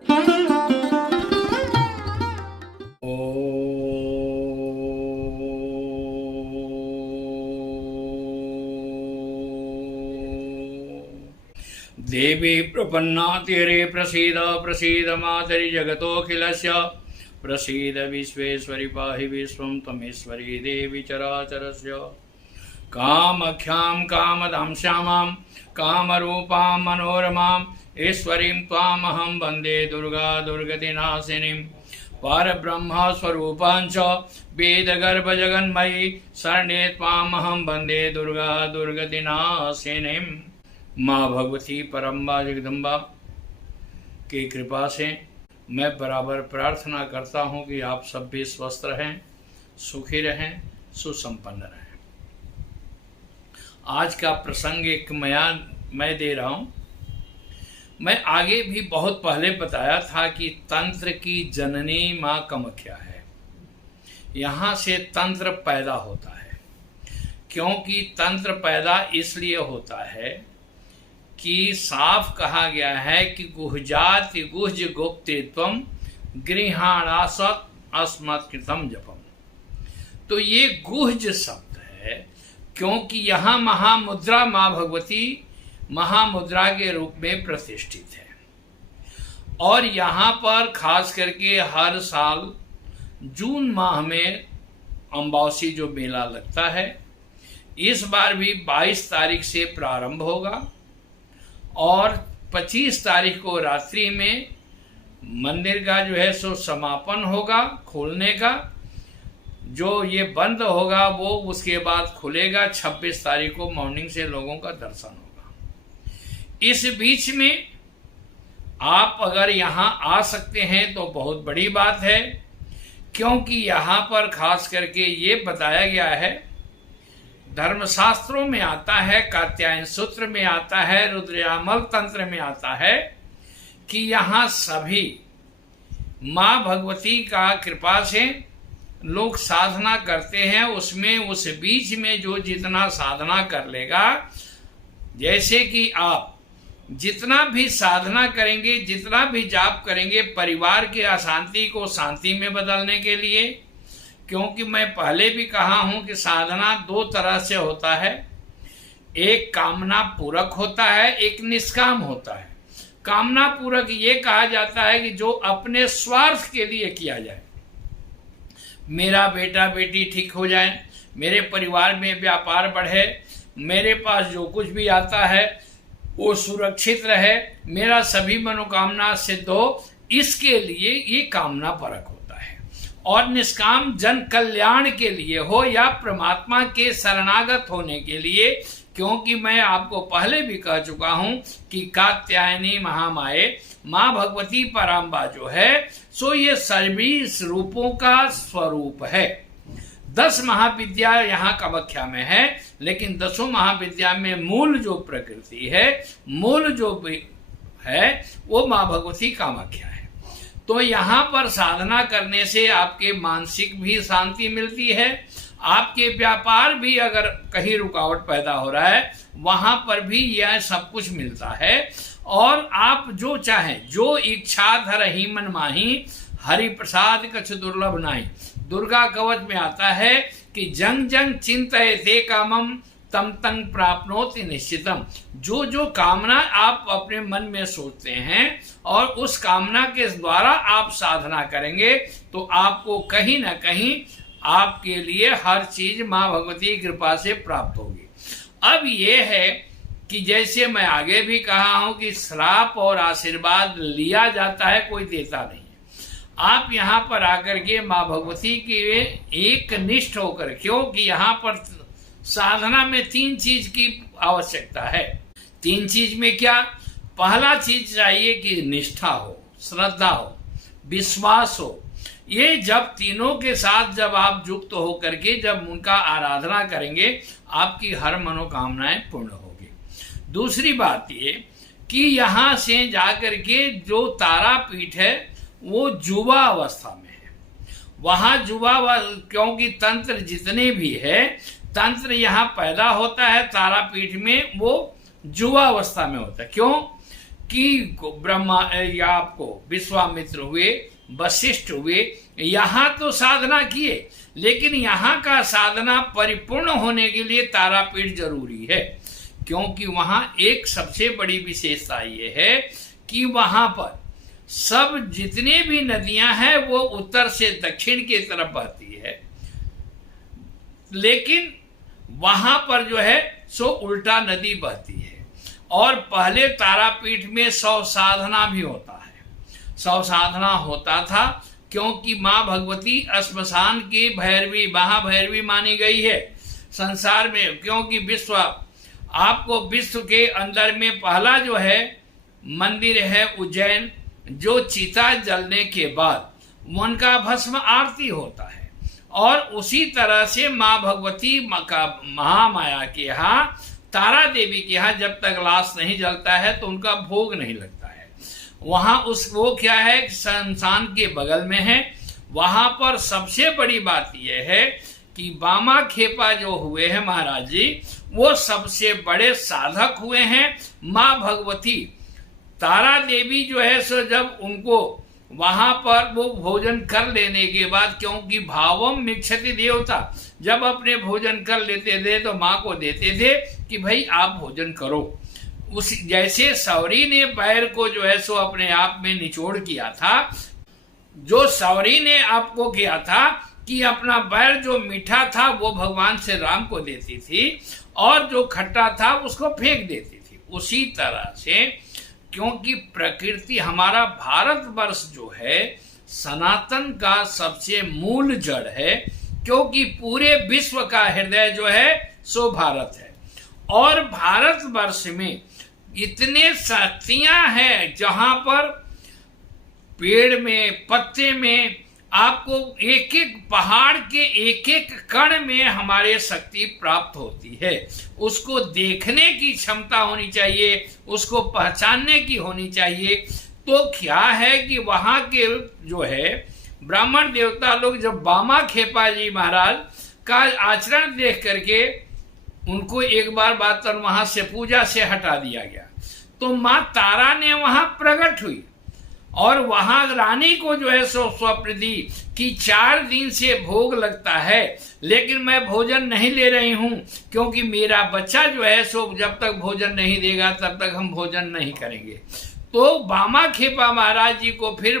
देवी प्रपन्नातिरे प्रसीद प्रसीद मातरि जगतोऽखिलस्य प्रसीद विश्वेश्वरि पाहि विश्वं त्वमेश्वरी देवी चराचरस्य कामख्यां कामदां श्यामां कामरूपां मनोरमां ईश्वरीं त्वामहं वन्दे दुर्गा दुर्गतिनाशिनीं परब्रह्म स्वरूपां च वेदगर्भजगन्मयी शरण्ये त्वामहं वन्दे दुर्गा दुर्गतिनाशिनीं। माँ भगवती परम्बा जगदम्बा की कृपा से मैं बराबर प्रार्थना करता हूँ कि आप सब भी स्वस्थ रहें, सुखी रहें, सुसंपन्न रहें। आज का प्रसंग एक मैं दे रहा हूँ। मैं आगे भी बहुत पहले बताया था कि तंत्र की जननी माँ कामाख्या है। यहाँ से तंत्र पैदा होता है, क्योंकि तंत्र पैदा इसलिए होता है कि साफ कहा गया है कि गुहजाति गुह्य गुप्तेत्वम गृहाणासत अस्मत्कृतम जपम। तो ये गुह्ज शब्द है, क्योंकि यहाँ महामुद्रा माँ भगवती महामुद्रा के रूप में प्रतिष्ठित है। और यहाँ पर खास करके हर साल जून माह में अमावस्या जो मेला लगता है, इस बार भी 22 तारीख से प्रारंभ होगा और 25 तारीख को रात्रि में मंदिर का जो है सो समापन होगा, खोलने का। जो ये बंद होगा वो उसके बाद खुलेगा। 26 तारीख को मॉर्निंग से लोगों का दर्शन होगा। इस बीच में आप अगर यहाँ आ सकते हैं तो बहुत बड़ी बात है, क्योंकि यहाँ पर खास करके ये बताया गया है, धर्मशास्त्रों में आता है, कात्यायन सूत्र में आता है, रुद्रयामल तंत्र में आता है कि यहाँ सभी माँ भगवती का कृपा से लोग साधना करते हैं। उसमें उस बीच में जो जितना साधना कर लेगा, जैसे कि आप जितना भी साधना करेंगे, जितना भी जाप करेंगे परिवार की अशांति को शांति में बदलने के लिए, क्योंकि मैं पहले भी कहा हूं कि साधना 2 तरह से होता है। एक कामना पूरक होता है, एक निष्काम होता है। कामना पूरक ये कहा जाता है कि जो अपने स्वार्थ के लिए किया जाए, मेरा बेटा बेटी ठीक हो जाए, मेरे परिवार में व्यापार बढ़े, मेरे पास जो कुछ भी आता है वो सुरक्षित रहे, मेरा सभी मनोकामना सिद्ध हो, इसके लिए ये कामना परक हो। और निष्काम जन कल्याण के लिए हो या परमात्मा के शरणागत होने के लिए, क्योंकि मैं आपको पहले भी कह चुका हूं कि कात्यायनी महामाये माँ भगवती पराम्बा जो है सो ये सभी रूपों का स्वरूप है। 10 महाविद्या यहाँ कामाख्या में है, लेकिन 10 महाविद्या में मूल जो प्रकृति है, मूल जो है वो माँ भगवती कामाख्या है। तो यहाँ पर साधना करने से आपके मानसिक भी शांति मिलती है, आपके व्यापार भी अगर कहीं रुकावट पैदा हो रहा है वहां पर भी यह सब कुछ मिलता है। और आप जो चाहें, जो इच्छा धरहि मन माही, हरि प्रसाद कछ दुर्लभ नाही। दुर्गा कवच में आता है कि जंग जंग चिंतयते कामम तम तंग प्राप्नोति निश्चितम। जो जो कामना आप अपने मन में सोचते हैं और उस कामना के द्वारा आप साधना करेंगे तो आपको कहीं ना कहीं आपके लिए हर चीज माँ भगवती की कृपा से प्राप्त होगी। अब ये है कि जैसे मैं आगे भी कहा हूं कि श्राप और आशीर्वाद लिया जाता है, कोई देता नहीं है। आप यहाँ पर आकर के माँ भगवती के एक निष्ठ होकर, क्योंकि यहाँ पर साधना में 3 चीज की आवश्यकता है। 3 चीज में क्या? पहला चीज चाहिए कि निष्ठा हो, श्रद्धा हो, विश्वास हो। ये जब तीनों के साथ जब आप युक्त होकर के जब उनका आराधना करेंगे, आपकी हर मनोकामनाएं पूर्ण होगी। दूसरी बात ये कि यहाँ से जाकर के जो तारापीठ है वो जुवा अवस्था में है। वहां जुवा, क्योंकि तंत्र जितने भी है, तंत्र यहाँ पैदा होता है तारापीठ में, वो जुवा अवस्था में होता है। क्यों? कि ब्रह्मा या आपको विश्वामित्र हुए, वशिष्ठ हुए, यहाँ तो साधना किए, लेकिन यहाँ का साधना परिपूर्ण होने के लिए तारापीठ जरूरी है, क्योंकि वहाँ एक सबसे बड़ी विशेषता ये है कि वहाँ पर सब जितने भी नदियां हैं वो उत्तर से दक्षिण की तरफ बहती है, लेकिन वहां पर जो है सो उल्टा नदी बहती है। और पहले तारापीठ में 100 साधना भी होता है, 100 साधना होता था, क्योंकि माँ भगवती श्मशान की भैरवी, महाभैरवी मानी गई है संसार में, क्योंकि आपको विश्व के अंदर में पहला जो है मंदिर है उज्जैन, जो चिता जलने के बाद उनका भस्म आरती होता है। और उसी तरह से माँ भगवती का महामाया के यहाँ, तारा देवी के यहाँ जब तक लाश नहीं जलता है तो उनका भोग नहीं लगता है। वहाँ वो क्या है, शमशान के बगल में है। वहाँ पर सबसे बड़ी बात यह है कि बामा खेपा जो हुए हैं महाराज जी, वो सबसे बड़े साधक हुए हैं। माँ भगवती तारा देवी जो है सो जब उनको वहां पर वो भोजन कर लेने के बाद, क्योंकि भावम मिक्षति देवता, जब अपने भोजन कर लेते थे तो माँ को देते थे कि भाई आप भोजन करो। उस जैसे सौरी ने पैर को जो है सो अपने आप में निचोड़ किया था, जो सौरी ने आपको किया था कि अपना पैर जो मीठा था वो भगवान से राम को देती थी और जो खट्टा था उसको फेंक देती थी। उसी तरह से क्योंकि प्रकृति, हमारा भारतवर्ष जो है सनातन का सबसे मूल जड़ है, क्योंकि पूरे विश्व का हृदय जो है सो भारत है। और भारतवर्ष में इतने शक्तियां हैं, जहां पर पेड़ में, पत्ते में, आपको एक एक पहाड़ के एक एक कण में हमारे शक्ति प्राप्त होती है। उसको देखने की क्षमता होनी चाहिए, उसको पहचानने की होनी चाहिए। तो क्या है कि वहां के जो है ब्राह्मण देवता लोग जब बामा खेपा जी महाराज का आचरण देख करके उनको एक बार बात वहां से पूजा से हटा दिया गया, तो माँ तारा ने वहां प्रकट हुई और वहां रानी को जो है सो स्वप्न दी कि 4 दिन से भोग लगता है, लेकिन मैं भोजन नहीं ले रही हूं, क्योंकि मेरा बच्चा जो है सो जब तक भोजन नहीं देगा तब तक हम भोजन नहीं करेंगे। तो बामा खेपा महाराज जी को फिर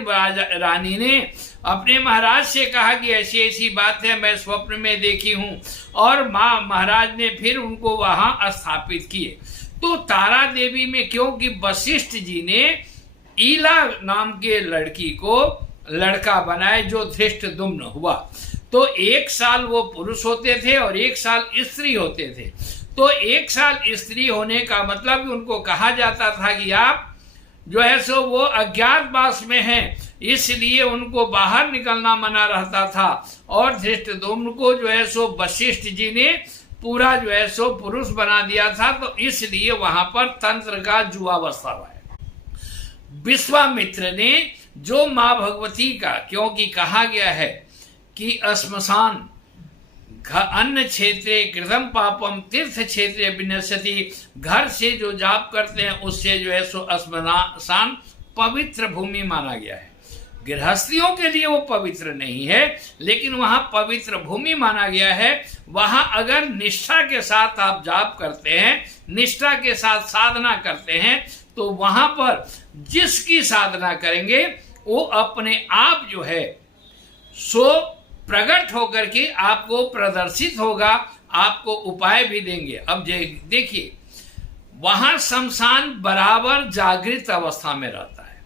रानी ने अपने महाराज से कहा कि ऐसी ऐसी बात है, मैं स्वप्न में देखी हूं, और माँ महाराज ने फिर उनको वहां स्थापित किए। तो तारा देवी में क्योंकि वशिष्ठ जी ने ईला नाम के लड़की को लड़का बनाए जो धृष्टद्युम्न हुआ, तो 1 साल वो पुरुष होते थे और 1 साल स्त्री होते थे। तो 1 साल स्त्री होने का मतलब उनको कहा जाता था कि आप जो है सो वो अज्ञातवास में हैं, इसलिए उनको बाहर निकलना मना रहता था। और धृष्टद्युम्न को जो है सो वशिष्ठ जी ने पूरा जो है सो पुरुष बना दिया था, तो इसलिए वहां पर तंत्र का जुआवस्था हुआ है। विश्वामित्र ने जो माँ भगवती का, क्योंकि कहा गया है कि श्मशान अन्न क्षेत्रे कृतम पापम तीर्थ क्षेत्रे विनश्यति, घर से जो जाप करते हैं उससे जो है सो श्मशान पवित्र भूमि माना गया है। गृहस्थियों के लिए वो पवित्र नहीं है, लेकिन वहां पवित्र भूमि माना गया है। वहां अगर निष्ठा के साथ आप जाप करते हैं, निष्ठा के साथ साधना करते हैं, तो वहां पर जिसकी साधना करेंगे वो अपने आप जो है सो प्रकट होकर के आपको प्रदर्शित होगा, आपको उपाय भी देंगे। अब देखिए वहां शमशान बराबर जागृत अवस्था में रहता है।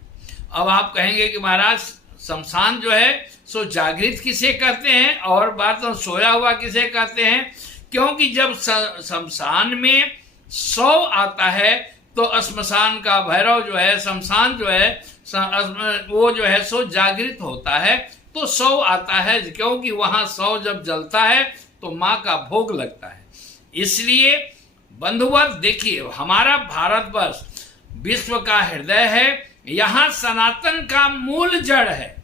अब आप कहेंगे कि महाराज शमशान जो है सो जागृत किसे कहते हैं और बात तो सोया हुआ किसे कहते हैं, क्योंकि जब शमशान में 100 आता है तो श्मशान का भैरव जो है, शमशान जो है वो जो है सो जागृत होता है, तो 100 आता है, क्योंकि वहां 100 जब जलता है तो माँ का भोग लगता है। इसलिए बंधुवर देखिए, हमारा भारतवर्ष विश्व का हृदय है, यहाँ सनातन का मूल जड़ है।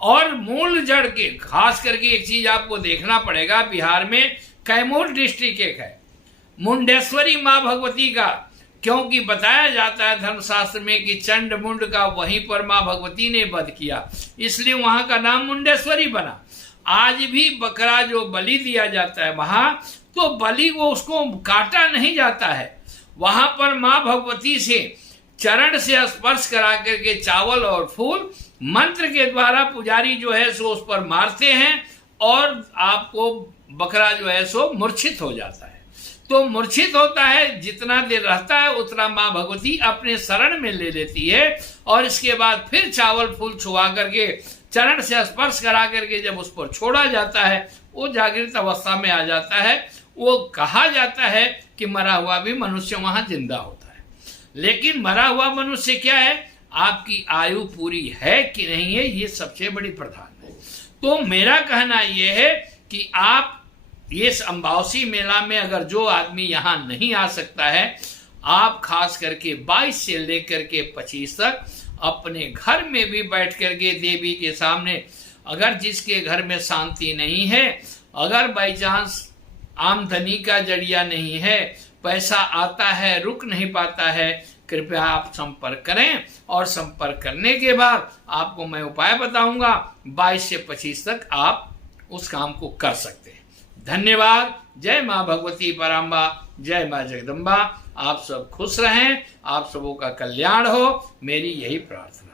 और मूल जड़ के खास करके एक चीज आपको देखना पड़ेगा, बिहार में कैमूर डिस्ट्रिक्ट एक है, मुंडेश्वरी माँ भगवती का क्योंकि बताया जाता है धर्मशास्त्र में कि चंड मुंड का वहीं पर मां भगवती ने वध किया, इसलिए वहां का नाम मुंडेश्वरी बना। आज भी बकरा जो बलि दिया जाता है वहां, तो बलि वो उसको काटा नहीं जाता है, वहां पर मां भगवती से चरण से स्पर्श करा करके चावल और फूल मंत्र के द्वारा पुजारी जो है सो उस पर मारते हैं और आपको बकरा जो है सो मूर्छित हो जाता है। तो मूर्छित होता है, जितना देर रहता है उतना मां भगवती अपने शरण में ले लेती है और इसके बाद फिर चावल फूल छुआ करके चरण से स्पर्श करा करके जब उस पर छोड़ा जाता है, वो जागृत अवस्था में आ जाता है। वो कहा जाता है कि मरा हुआ भी मनुष्य वहां जिंदा होता है। लेकिन मरा हुआ मनुष्य क्या है, आपकी आयु पूरी है कि नहीं है, ये सबसे बड़ी प्रधान है। तो मेरा कहना यह है कि आप इस अम्बावसी मेला में अगर जो आदमी यहाँ नहीं आ सकता है, आप खास करके 22 से लेकर के 25 तक अपने घर में भी बैठ करके देवी के सामने, अगर जिसके घर में शांति नहीं है, अगर बाई चांस आमदनी का जरिया नहीं है, पैसा आता है रुक नहीं पाता है, कृपया आप संपर्क करें और संपर्क करने के बाद आपको मैं उपाय बताऊंगा। 22 से 25 तक आप उस काम को कर सकते हैं। धन्यवाद। जय मां भगवती पराम्बा, जय मां जगदम्बा। आप सब खुश रहें, आप सबों का कल्याण हो, मेरी यही प्रार्थना।